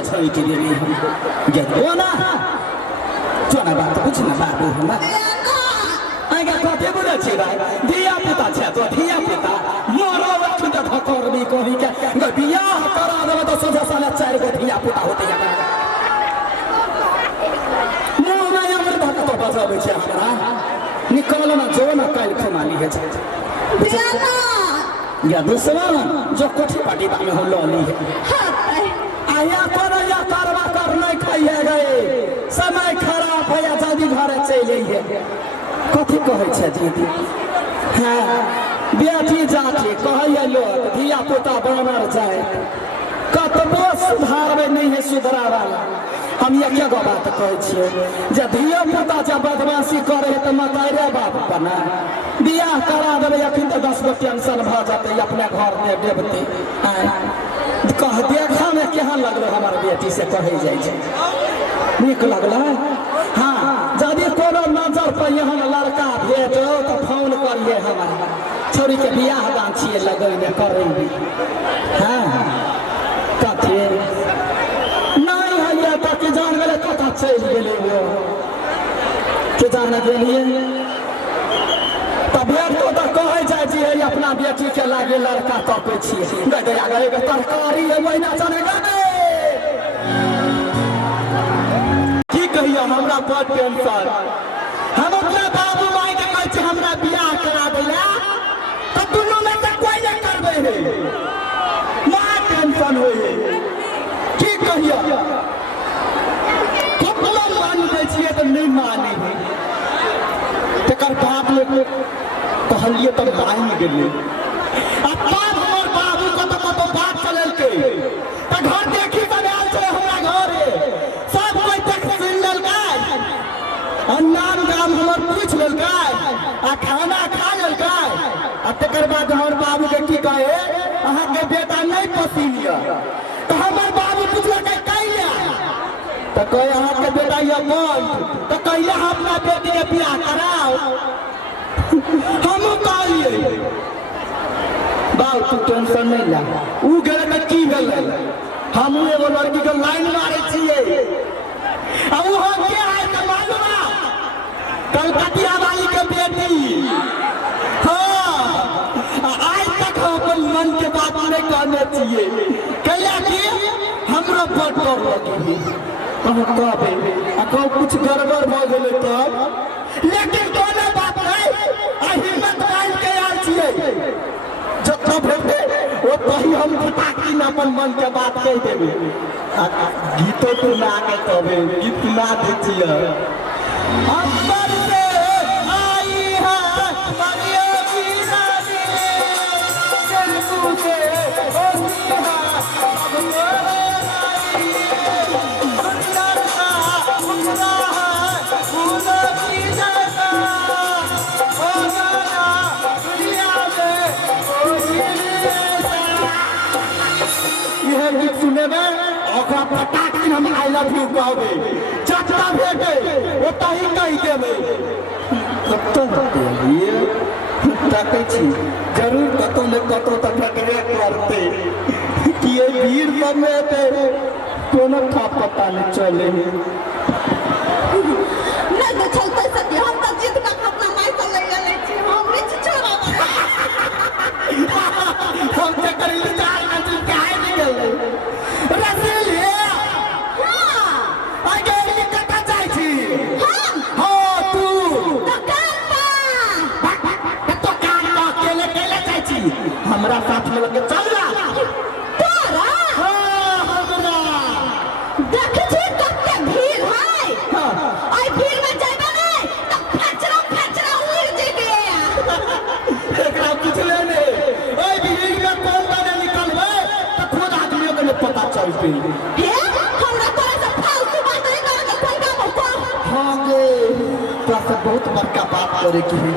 सजाई के लिए गेलो ना जोना बात कुछ ना बाबू हम आगे कते बोले छी भाई दिया पुता छे तो दिया पुता मरो वक्त त धकर भी कहि के बियाह करा देबे तो सोझा साले 4 गो दिया पुता होते या मुंह में हमर धक तो बजाबे छे हमरा निकल ना जो ना काल खमाली है दिया ना या दूसरा जो कोठी पार्टी में हो लॉली है आया पर या कारवा कर नहीं खाइए गए समय खराब है या जल्दी घर चले है कथी कहै छै दीदी हां बेटी जाति कहै लोग धिया पुता बनर जाए कतबो सुधारबे नहीं है सुधरा वाला हम एक गो बात कहै छियै जे धिया पुता जब बदमाशी करे त मतारे बाप बना बियाह करा देबे अखन त 10 गो टेंशन भ जाते अपने घर में देवते कह देखा में केहन लगलो हमार बेटी से कहै जाय छै नीक लगला हां यदि कोनो नजर पर यहाँ लड़का भेटो तो फोन करिए हमारा छोरी के बियाह दान छिए लगैले करेंगे हां कथी नहीं है तो कि जान गेले कथा चल गेले वो के जान गेलिए तब भेटो तो कहै जाय जी अपना बेटी के लागे लड़का तकै छिए गए आगे के तरकारी है महीना चलेगा की कहिया हमरा बड़ टेंशन हम अपना बाबू माई के कहै छी हमरा बियाह करा देला त दुनु में से कोई नहीं करबे रे मां टेंशन होए की कहिया कपड़ा मान दे छिए त नहीं माने है तकर बाप लोग कहलिए त मान गेलिए अब हमर बाबू को तो बात चलल के त घर देखी त आल छै हमरा घरे सब कोई देख सुन लेलकै नाम गाम हमर पूछ लेलकै आ खाना खा लेलकै आ तकर बाद हमर बाबू के की कहे अहाँ के बेटा नहीं पसीन य त हमर बाबू पूछलकै कैला त कहे अहाँ के बेटा य बोल त कैला अपना बेटी के बियाह कराओ हम कहलिए बाऊ तू टेंशन नहीं ला उ गेले त की भेलै हम एगो लड़की के लाइन मारे छिए अब वो हो क्या है तो मालूम है कलकतिया वाली के बेटी हाँ आज तक हम अपन मन के बात नहीं कहने चाहिए कैला कि हमरा बड़ डर लगी हम कहबे आ कुछ गड़बड़ भ गेलै तब लेकिन कोनो बात नहीं आ हिम्मत बांध के आल छिए जत्ता भेटे ओ तही हम फटाकी न अपन मन के बात कह देबे गीतो तो ना के तबे गीत ना दे छिए अंबर से आई है मरिया की रानी जन्नू से होती है अब मेरे अंदर का उमरा है फूलों की जैसा हो गया दुनिया में यह गीत सुने में ओकरा फटाक दिन हम आई लव यू कहबे जतरा भेटे ओतही कहि देबे कतौ ये ताकै छी जरूर कतौ न कतौ त भेटबे करते कि ये भीड़ सब में ते कोनो का पता नहीं चले नहीं तो चलते सके हम त जीत का अपना माई से ले ले छी हम नहीं छोड़ा हम के करी चार मंजिल काहे नहीं गेलै रसीलिए हां आगे ये कता जाय छी हम हो तू तो काम का अकेले जाय छी हमरा साथ में लगे चल ला तोरा हां हमरा देख छी कते भीड़ है हां आई भीड़ में जाइबा नहीं तो फचरा उड़ जेबे एकरा कुछ ले ले ओए भीड़ में कौन बने निकलबे तो खुद आदमियों के पता चलते हे हमरा तोरा से फालतू बात नहीं करे के कोई काम हो हां गे तो बहुत बड़का बात करे की है